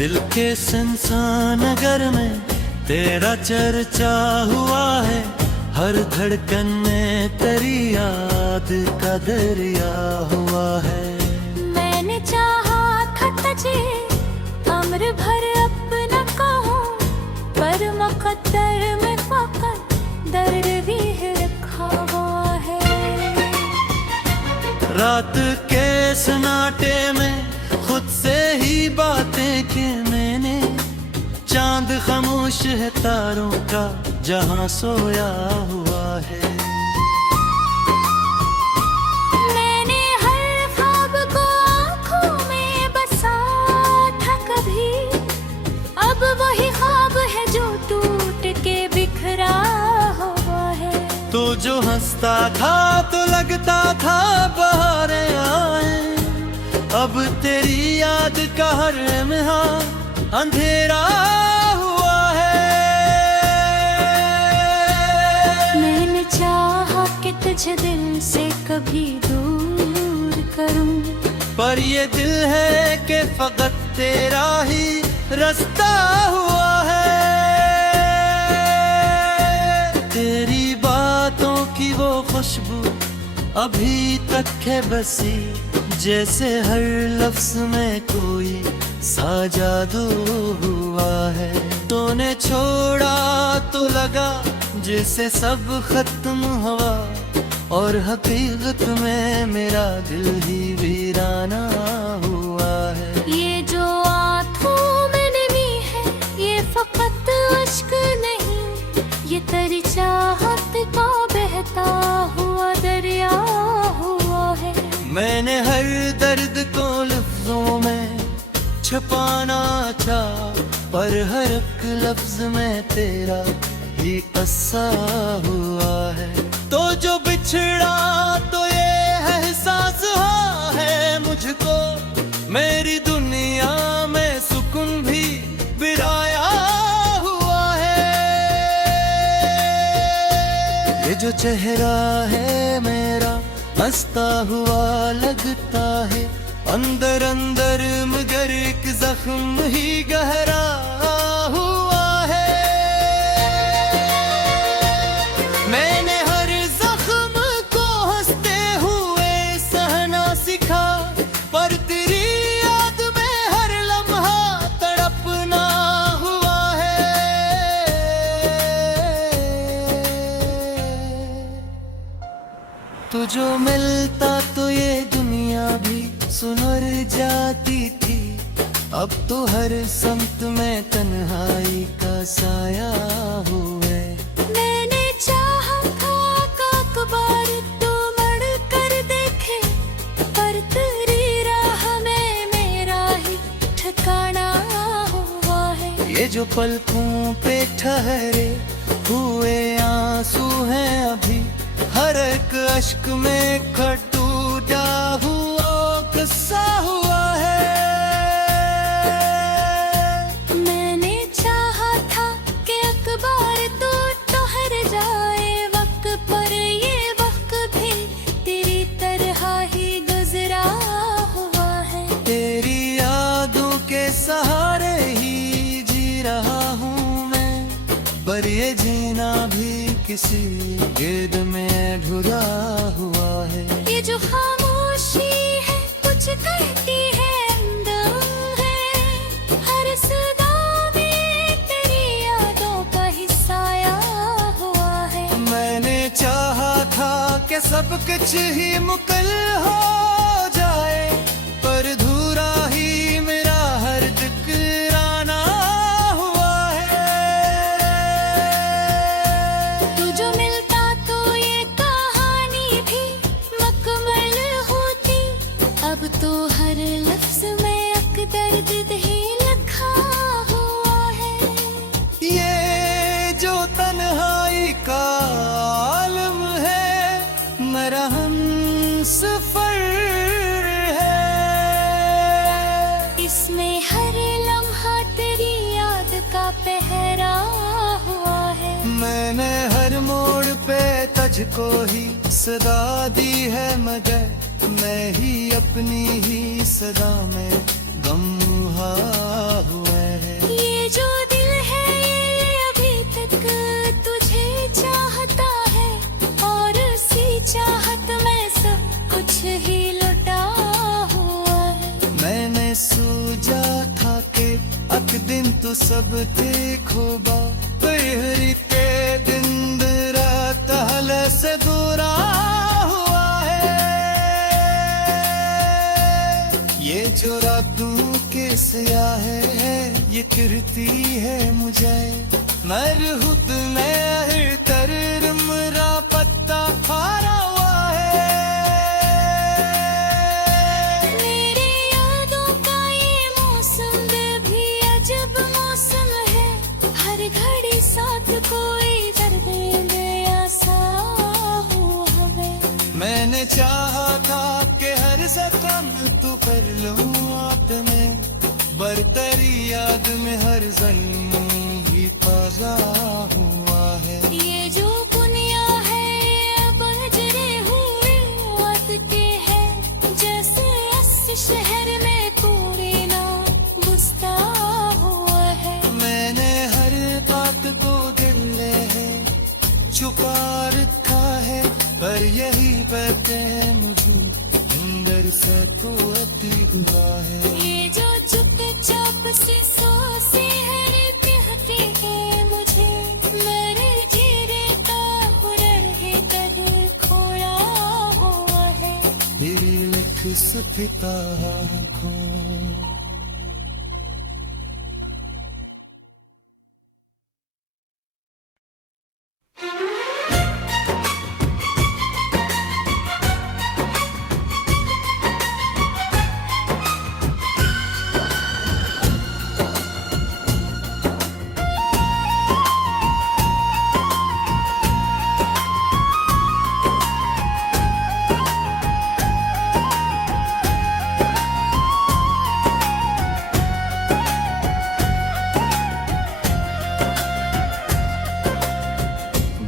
दिल के सुनसान नगर में तेरा चर्चा हुआ है, हर धड़कन में तेरी याद का दरिया हुआ है। मैंने चाहा था तुझे अम्र भर अपना कहूँ, पर मुकद्दर में फकत दर्द भी रखा हुआ है। रात के सन्नाटे में खुद से ही बातें की मैंने, चांद खामोश है तारों का जहां सोया हुआ है। मैंने हर ख्वाब को आँखों में बसा था कभी, अब वही ख्वाब है जो टूट के बिखरा हुआ है। तो जो हंसता था तो लगता था बहारें आए, अब तेरी याद का हर लम्हा अंधेरा हुआ है। मैंने चाहा कि तुझे दिल से कभी दूर करूं, पर ये दिल है कि फकत तेरा ही रास्ता हुआ है। तेरी बातों की वो खुशबू अभी तक है बसी, जैसे हर लफ्ज में कोई सा जादू हुआ है। तूने छोड़ा तो लगा जैसे सब खत्म हुआ, और हकीकत में मेरा दिल ही वीराना हुआ है। ये जो आँखों में नमी है ये फकत अश्क नहीं, ये तेरी चाहत का बहता हुआ दरिया हुआ है। मैंने हर दर्द को लफ्जों में छुपाना चाहा, पर हर एक लफ्ज में तेरा ही अस्सा हुआ है। तो जो बिछड़ा तो ये एहसास हुआ है मुझको, मेरी दुनिया में सुकून भी बिराया हुआ है। ये जो चेहरा है मेरा हंसता हुआ लगता है, अंदर अंदर मगर एक जख्म ही गहरा हुआ है। मैंने हर जख्म को हंसते हुए सहना सीखा, पर तेरी याद में हर लम्हा तड़पना हुआ है। तो जो मिलता तो ये दुनिया भी सुनर जाती थी, अब तो हर समत में तन्हाई का साया हुए। मैंने चाहा था एक बार तो मुड़ कर देखे, पर तेरी राह में मेरा ही ठिकाना हुआ है। ये जो पलकों पे ठहरे हुए आंसू हैं अभी, हर एक अश्क में खटूटा हुआ किस्सा हुआ है। मैंने चाहा था कि एक बार तो ठहर जाए वक्त, पर ये वक्त भी तेरी तरह ही गुजरा हुआ है। तेरी यादों के सहारे ही जी रहा हूँ मैं, पर ये जीना भी किसी गिरद में ढुरा हुआ है। ये जो खामोशी है कुछ कहती है अंदर है, हर सदा में तेरी यादों का हिस्साया हुआ है। मैंने चाहा था कि सब कुछ ही मुकल हो जाए, पर धूरा ही मेरा हर दिकराना हुआ है। तू जो मिलता तो ये कहानी भी मुकम्मल होती, अब तो हर लफ्ज में एक दर्द ही लिखा हुआ है। ये जो तन्हाई का आलम है मेरा हमसफर है, इसमें हर लम्हा तेरी याद का पहरा हुआ है। मैंने हर मोड़ पे तुझको ही सदा दी है, मगर मैं ही अपनी ही सदा में गम हुआ। अक दिन तू सब थे खोबा पहरी के दिन रात हल से दूरा हुआ है। ये जो रातों के स्याह है ये किरती है मुझे मरहुत में तर मेरा पत्ता फारा हुआ है। मेरी यादों का ये मौसम भी अजब मौसम है। हर घड़ी साथ कोई दर्द ऐसा हो हवे। मैंने चाहा था कि हर जख्म तू कर लूं आप में बरतरी याद में हर जन्म ही ताजा हुआ है। ये जो दुनिया है ये अब अजरे हुए वक्त के है। जैसे अस शहर में पूरी ना बुस्ता हुआ है। मैंने हर बात को दिल में छुपा रखा है पर यही बातें हैं मुझे अंदर से तो अति हुआ है। ये जो चुपचाप से सांसें है कहती है मुझे मेरे जीने का हुनर है कभी खोया हुआ है। तेरी लिख सफिता को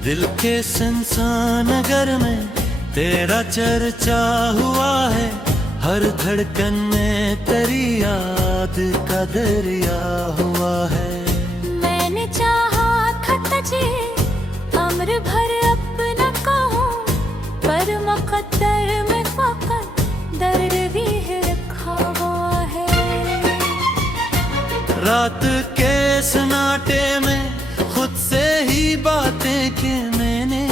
दिल के संसान नगर में तेरा चर्चा हुआ है। हर धड़कन में तेरी याद का दरिया हुआ है। मैंने चाहा था तुझे अम्र भर अपना कहूँ पर मुकद्दर में फकत दर्द भी रखा हुआ है। रात के सन्नाटे में खुद से ही बातें की मैंने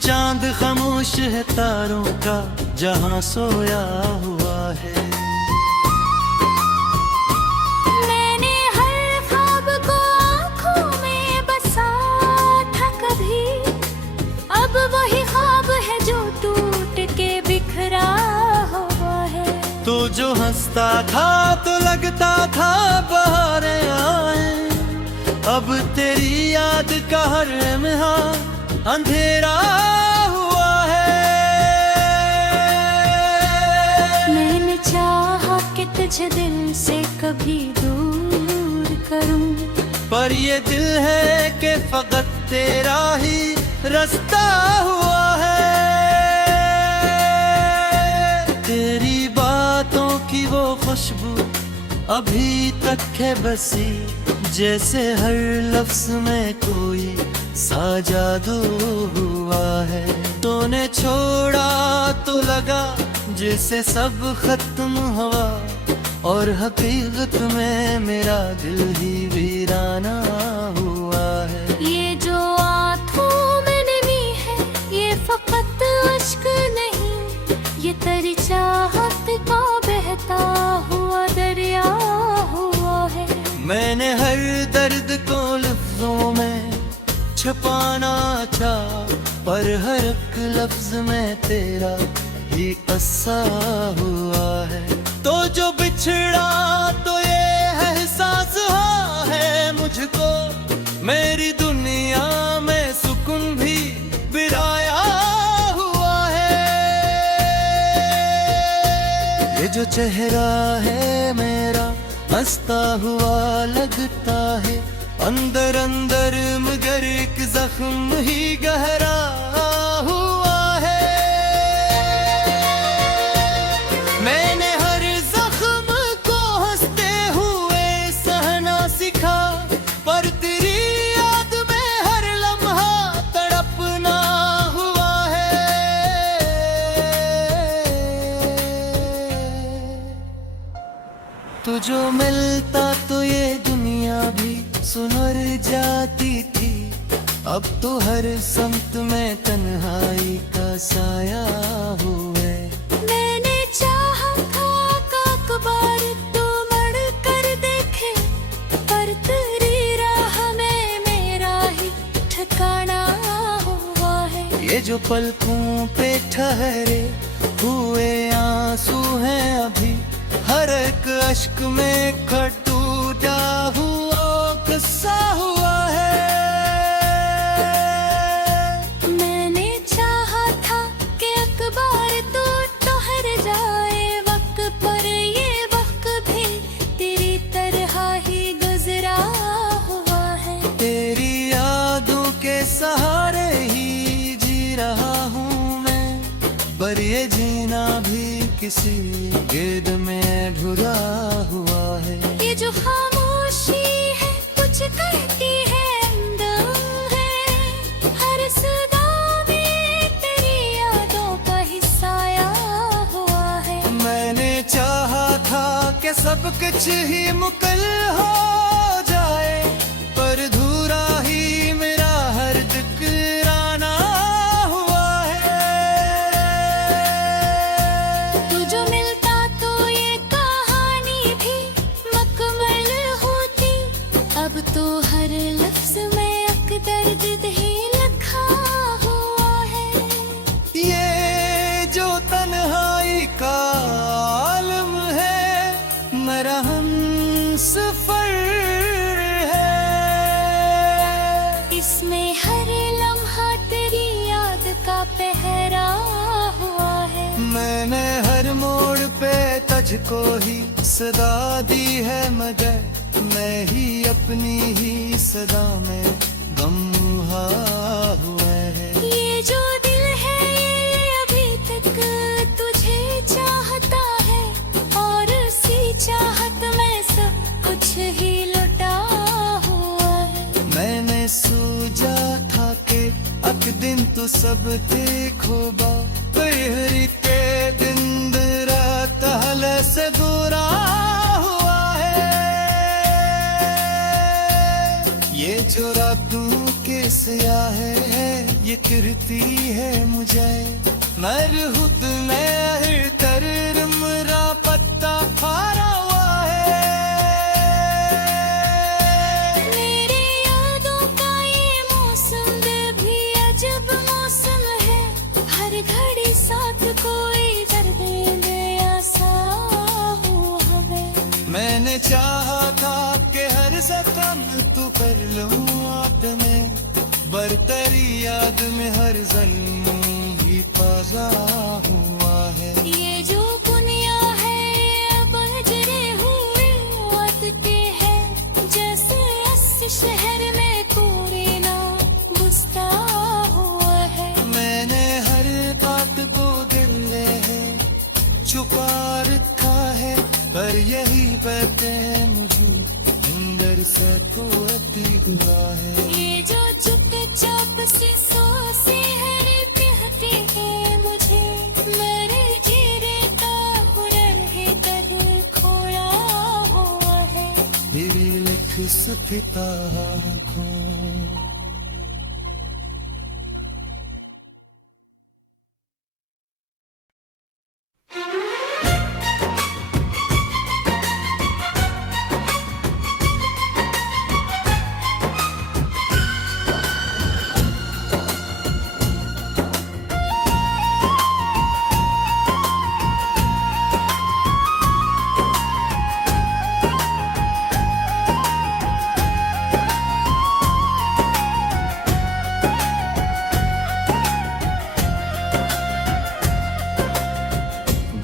चांद खामोश है तारों का जहां सोया हुआ है। मैंने हर ख्वाब को आँखों में बसा था कभी अब वही ख्वाब है जो टूट के बिखरा हुआ है। तो जो हंसता था तो लगता था बहारें आए अब तेरी याद का हर लम्हा अंधेरा हुआ है। मैंने चाहा कि तुझे दिल से कभी दूर करूं पर ये दिल है कि फकत तेरा ही रास्ता हुआ है। तेरी बातों की वो खुशबू अभी तक है बसी जैसे हर लफ्ज में कोई सा जादू हुआ है। तूने छोड़ा तो लगा जैसे सब खत्म हुआ और हकीकत में मेरा दिल ही वीराना हुआ है। ये जो आंखों में नमी है ये फकत अश्क नहीं ये तेरी चाहत का बहता हुआ दरिया हुआ है। मैंने हर दर्द को लफ्जों में छुपाना चाहा पर हर एक लफ्ज में तेरा ही अस्सा हुआ है। तो जो बिछड़ा तो ये एहसास हुआ है मुझको मेरी दुनिया में सुकून भी बिराया हुआ है। ये जो चेहरा है मेरा हंसता हुआ लगता है अंदर अंदर मगर एक जख्म ही गहरा हुआ है। मैंने हर जख्म को हंसते हुए सहना सीखा पर तेरी याद में हर लम्हा तड़पना हुआ है। जो मिलता तो ये दुनिया भी सुधर जाती थी। अब तो हर समत में तन्हाई का साया हुआ। मैंने चाहा था काक बार तो मड़ कर देखे, पर तेरी राह में मेरा ही ठिकाना हुआ है। ये जो पलकों पे ठहरे हुए आंसू हैं अभी, हर एक अश्क में खटूटा हुआ किस्सा हुआ है। मैंने चाहा था कि अखबार तो ठहर जाए वक्त, पर ये वक्त भी तेरी तरह ही गुजरा हुआ है। तेरी यादों के सहारे ही जी रहा हूँ मैं, पर ये जीना भी किसी गिरद में ढुरा हुआ है। ये जो खामोशी है कुछ कहती है अंदर है, हर सदा में तेरी यादों का हिस्साया हुआ है। मैंने चाहा था कि सब कुछ ही मुकल हो जाए, पर धूरा ही मेरा हर दिकराना हुआ है। तू जो मिलता तो ये कहानी भी मुकम्मल होती, अब तो हर लफ्ज में दर्द ही लिखा हुआ है। ये जो तन्हाई का आलम है, मेरा हमसफर है। इसमें हर लम्हा तेरी याद का पहरा हुआ है। मैंने हर मोड़ पे तुझको ही सदा दी है, मगर मैं ही अपनी ही सदा में गम हुआ है। ये जो दिल है ये अभी तक तुझे चाहता है, और उसी चाहत में सब कुछ ही लुटा हुआ है। मैंने सोचा था कि अक दिन तो सब देखोगा, पर के दिन रात हल से बुरा हुआ है। ये जो रातों के स्याह है, ये करती है मुझे मरहुत में हर तर मेरा पत्ता फारा हुआ है। मेरी यादों का ये मौसम भी अजब मौसम है, हर घड़ी साथ कोई दर्द ऐसा हुआ है। मैंने चाहा था कि हर जख्म तू कर लूं आप में, बरतरी याद में हर ज़ल्म ही ताज़ा हुआ है। ये जो दुनिया है ये बजरे हुए वक्त के है, जैसे इस शहर में कोई ना गुस्ता हुआ है। मैंने हर बात को दिल में छुपा रखा है, पर यही बातें मुझे अंदर से तो अति हुआ है। ये जो चुपचाप सी सांसें हैं रे कहती है मुझे, मेरे जीने का हुनर है कभी खोया हुआ है। दिल लिख सकता हूँ।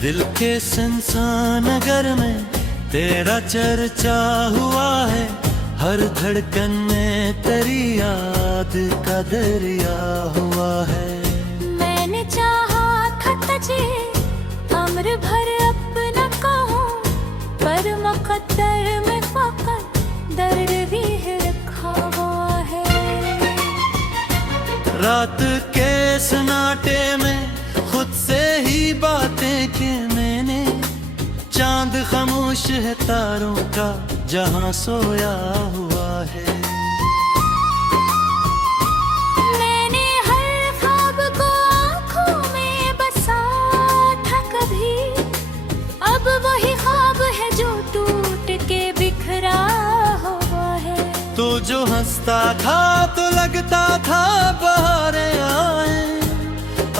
दिल के सुनसान नगर में तेरा चर्चा हुआ है, हर धड़कन में तेरी याद का दरिया हुआ है। मैंने चाहा था तुझे अम्र भर अपना कहूँ, पर मुकद्दर में फकत दर्द भी रखा हुआ है। रात के सन्नाटे में खुद से ही बातें की मैंने, चांद चांद खामोश है तारों का जहां सोया हुआ है। मैंने हर ख्वाब को आँखों में बसा था कभी, अब वही ख्वाब है जो टूट के बिखरा हुआ है। तो जो हंसता था तो लगता था बहारें आए,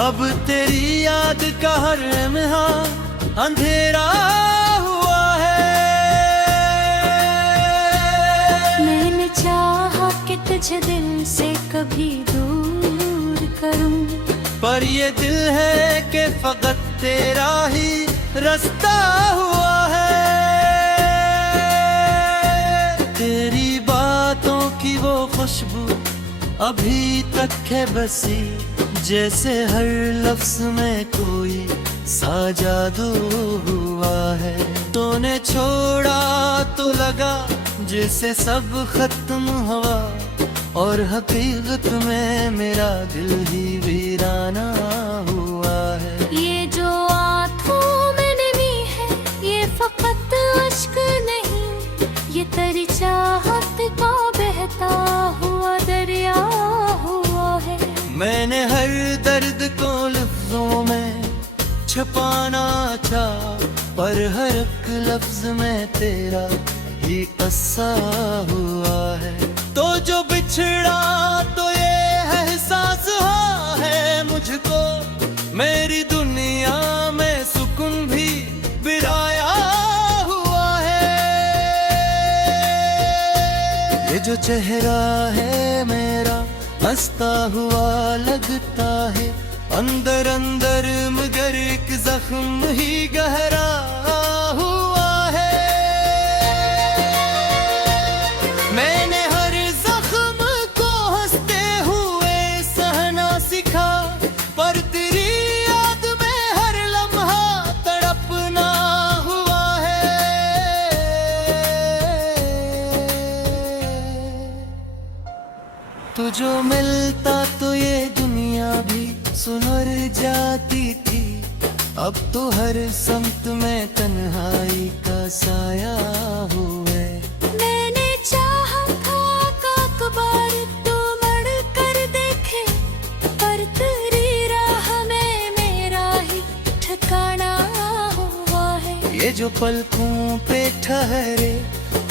अब तेरी याद का हर लम्हा अंधेरा हुआ है। मैंने चाहा कि तुझे दिल से कभी दूर करूं, पर ये दिल है कि फकत तेरा ही रास्ता हुआ है। तेरी बातों की वो खुशबू अभी तक है बसी, जैसे हर लफ्ज में कोई सा जादू हुआ है। तूने छोड़ा तो लगा जैसे सब खत्म हुआ, और हकीकत में मेरा दिल ही वीराना हुआ है। ये जो आँखों में नमी है ये फकत अश्क नहीं, ये तेरी चाहत का बहता हुआ दरिया हुआ है। मैंने हर दर्द को लफ्जों में छुपाना चाहा, पर हर एक लफ्ज में तेरा ही अस्सा हुआ है। तो जो बिछड़ा तो ये एहसास हुआ है मुझको, मेरी दुनिया में सुकून भी बिराया हुआ है। ये जो चेहरा है मेरा हंसता हुआ लगता है, अंदर अंदर मगर एक जख्म ही गहरा हुआ है। मैंने हर जख्म को हंसते हुए सहना सीखा, पर तेरी याद में हर लम्हा तड़पना हुआ है। तो जो मिलता तो ये दुनिया भी सुनर जाती थी, अब तो हर समत में तन्हाई का साया हुए। मैंने चाहा था अखबार तो मड़ कर देखे, पर तेरी राह में मेरा ही ठिकाना हुआ है। ये जो पलकों पे ठहरे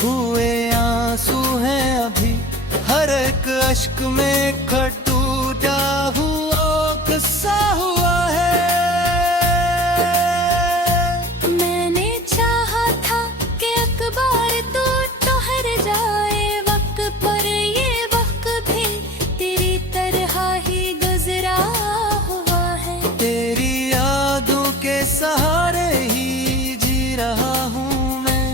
हुए आंसू हैं अभी, हर एक अश्क में खटूटा हुआ गुस्सा हुआ है। मैंने चाहा था कि अखबार तो ठहर जाए वक्त पर, ये वक्त भी तेरी तरह ही गुजरा हुआ है। तेरी यादों के सहारे ही जी रहा हूँ मैं,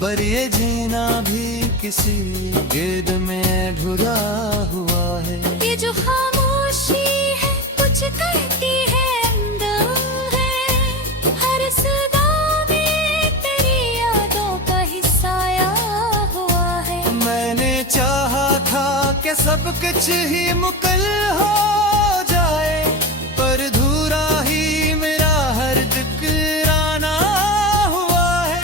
पर ये जीना भी किसी गिरद में ढुरा हुआ है। ये जो खामोशी है कुछ कहती है अंदर है, हर सदा में तेरी यादों का हिस्साया हुआ है। मैंने चाहा था कि सब कुछ ही मुकल हो जाए, पर धूरा ही मेरा हर दिकराना हुआ है।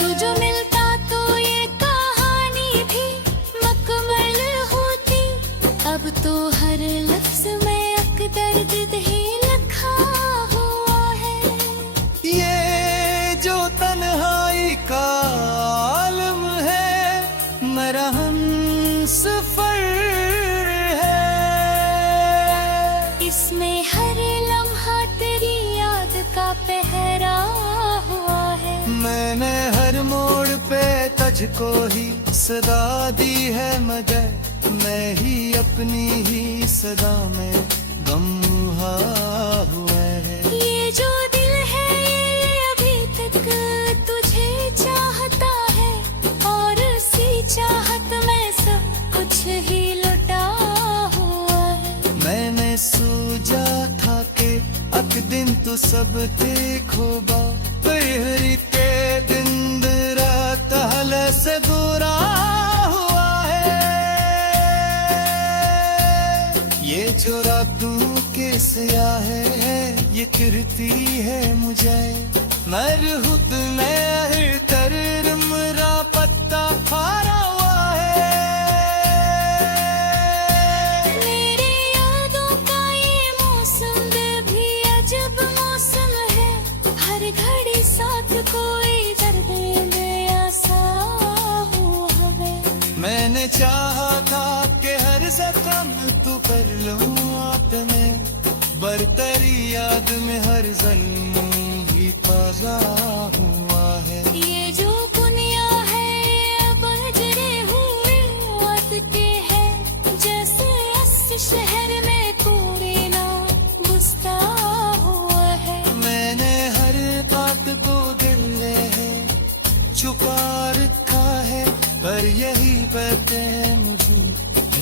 तू जो मिलता तो ये कहानी भी मुकम्मल होती, अब तो हर लफ्ज में एक दर्द ही लिखा हुआ है। ये जो तन्हाई का आलम है मेरा हमसफर है, इसमें हर लम्हा तेरी याद का पहरा हुआ है। मैंने हर मोड़ पे तुझको ही सदा दी है, मगर मैं ही अपनी ही सदा में गमहा हुआ है। ये जो दिल है ये अभी तक तुझे चाहता है, और उसी चाहत में सब कुछ ही लुटा हुआ है। मैंने सोचा था कि अक दिन तो सब थे खोबा, पहरी के दिन रात हल से दूरा हुआ है। ये जो रातों के स्याह है ये फिरती है मुझे मरहुद नहर तर मरा पत्ता फारा हुआ है। मेरी यादों का ये मौसम भी अजब मौसम है, हर घड़ी साथ कोई दर्द ऐसा हुआ है। मैंने चाहा था कि हर जख्म तू कर लूं अपने, बरतरी याद में हर ज़ल्म भी ताज़ा हुआ है। ये जो दुनिया है ये अब अजरे हुए वक्त के है, जैसे अस शहर में कोई ना बुसता हुआ है। मैंने हर बात को दिल में छुपा रखा है, पर यही बातें हैं मुझे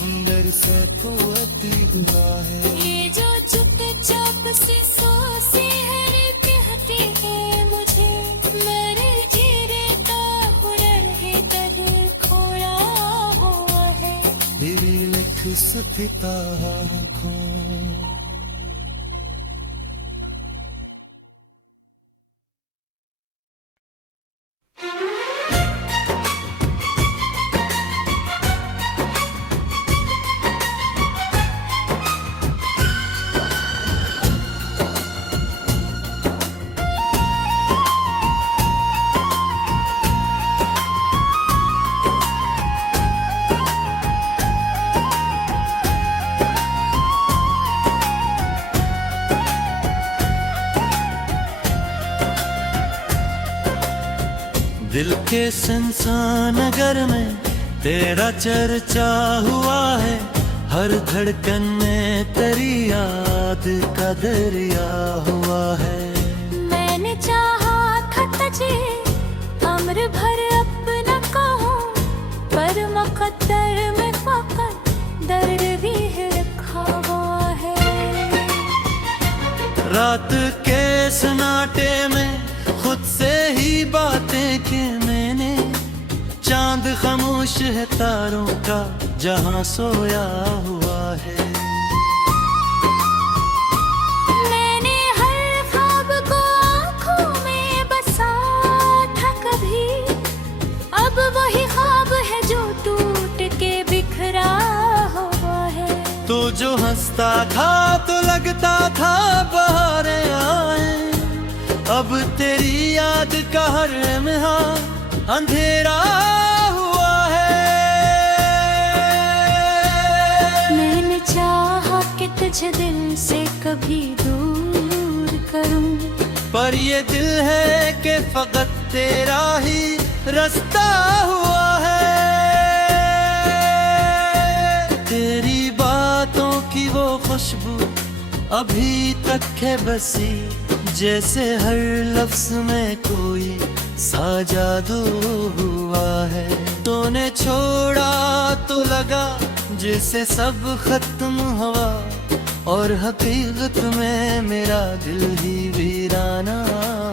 अंदर से तो अति हुआ है। ये जो चुपचाप सी सांसें है कहती है मुझे, मेरे जीने का हुनर है कभी खोया हुआ है। दिल लिख सकता हूँ। दिल के सुनसान नगर में तेरा चर्चा हुआ है, हर धड़कन में तेरी याद का दरिया हुआ है। मैंने चाहा था तुझे अम्र भर अपना कहूँ, पर मुकद्दर में फकत दर्द भी रखा हुआ है। रात के सन्नाटे में खुद से ही बातें की मैंने, चांद खामोश है तारों का जहां सोया हुआ है। मैंने हर ख्वाब को आँखों में बसा था कभी, अब वही ख्वाब है जो टूट के बिखरा हुआ है। तो जो हंसता था तो लगता था बहारें आए, अब तेरी याद का हर लम्हा अंधेरा हुआ है। मैंने चाहा कि तुझे दिल से कभी दूर करूं, पर ये दिल है कि फकत तेरा ही रास्ता हुआ है। तेरी बातों की वो खुशबू अभी तक है बसी, जैसे हर लफ्ज में कोई सा जादू हुआ है। तूने छोड़ा तो लगा जैसे सब खत्म हुआ, और हकीकत में मेरा दिल ही वीराना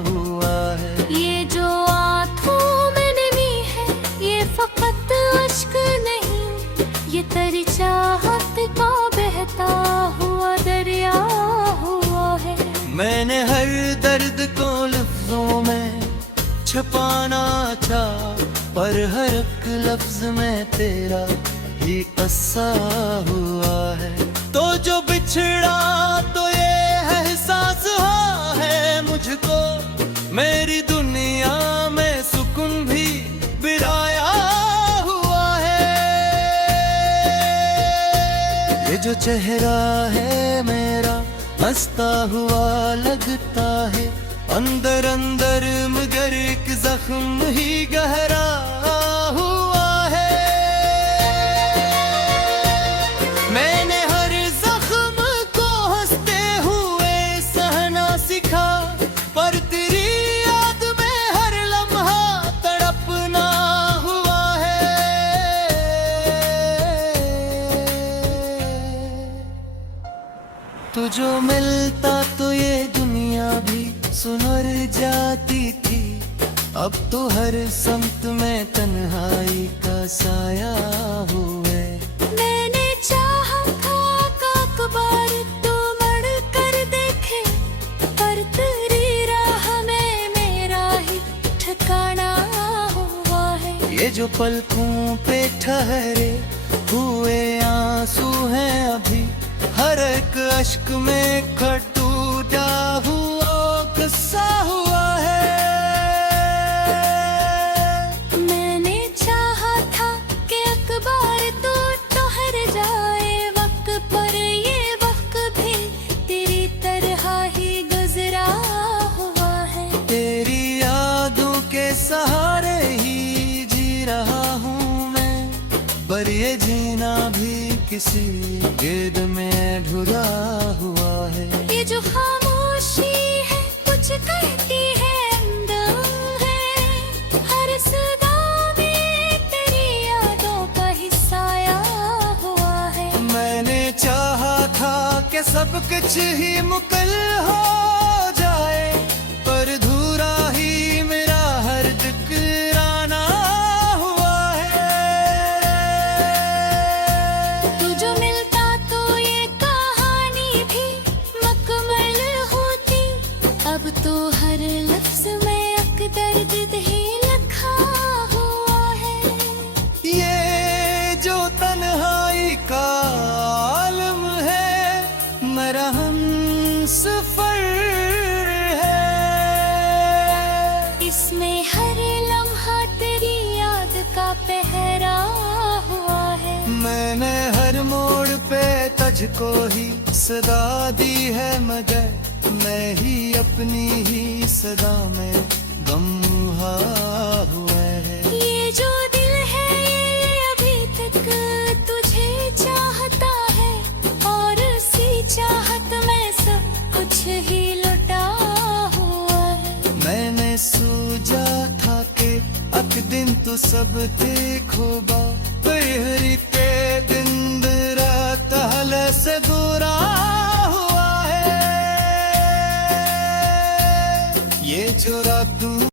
हुआ है। ये जो आंखों में नमी है ये फकत अश्क नहीं, ये तेरी चाहत का बहता हुआ दरिया हुआ है। मैंने हर दर्द को लफ्जों में छुपाना चाहा, पर हर एक लफ्ज में तेरा ही कस्सा हुआ है। तो जो बिछड़ा तो ये एहसास हुआ है मुझको, मेरी दुनिया में सुकून भी बिराया हुआ है। ये जो चेहरा है मेरा हंसता हुआ लगता है, अंदर अंदर मगर एक जख्म ही गहरा हुआ है। मैंने हर जख्म को हंसते हुए सहना सीखा, पर तेरी याद में हर लम्हा तड़पना हुआ है। तो जो मिलता तो ये दुनिया भी सुनर जाती थी, अब तो हर समत में तन्हाई का साया हुए। मैंने चाहा था काक बार तो मड़ कर देखे, पर ये जो पलकों पे ठहरे हुए आंसू हैं अभी, हर एक अश्क में खटूटा हुआ गुस्सा हुआ है। मैंने चाहा था कि अखबार तो ठहर जाए वक्त पर, ये वक्त भी तेरी तरह ही गुजरा हुआ है। तेरी यादों के सहारे ही जी रहा हूँ मैं, पर ये जीना भी किसी गिरद में ढुरा हुआ है। ये जो खामोशी है कुछ कहती है, अंदर है हर सदा में तेरी यादों का हिस्सा आया हुआ है। मैंने चाहा था कि सब कुछ ही मुकल हो जाए, पर धूरा ही मेरा हर दिकराना हुआ है। तू जो मिलता तो ये कहानी भी मुकम्मल होती, अब तो हर लफ्ज में अक दर्द ही लिखा हुआ है। ये जो तन्हाई का आलम है, मेरा हमसफर है। इसमें हर लम्हा तेरी याद का पहरा हुआ है। मैंने हर मोड़ पे तुझको ही सदा दी है, मगर मैं ही अपनी ही सदा में गम हुआ है। ये जो दिल है ये अभी तक तुझे चाहता है, और उसी चाहत में सब कुछ ही लुटा हुआ है। मैंने सोचा था कि अक दिन तो सब देखोगा, पर के दिन रात हल से बुरा हुआ है। ये जो रातों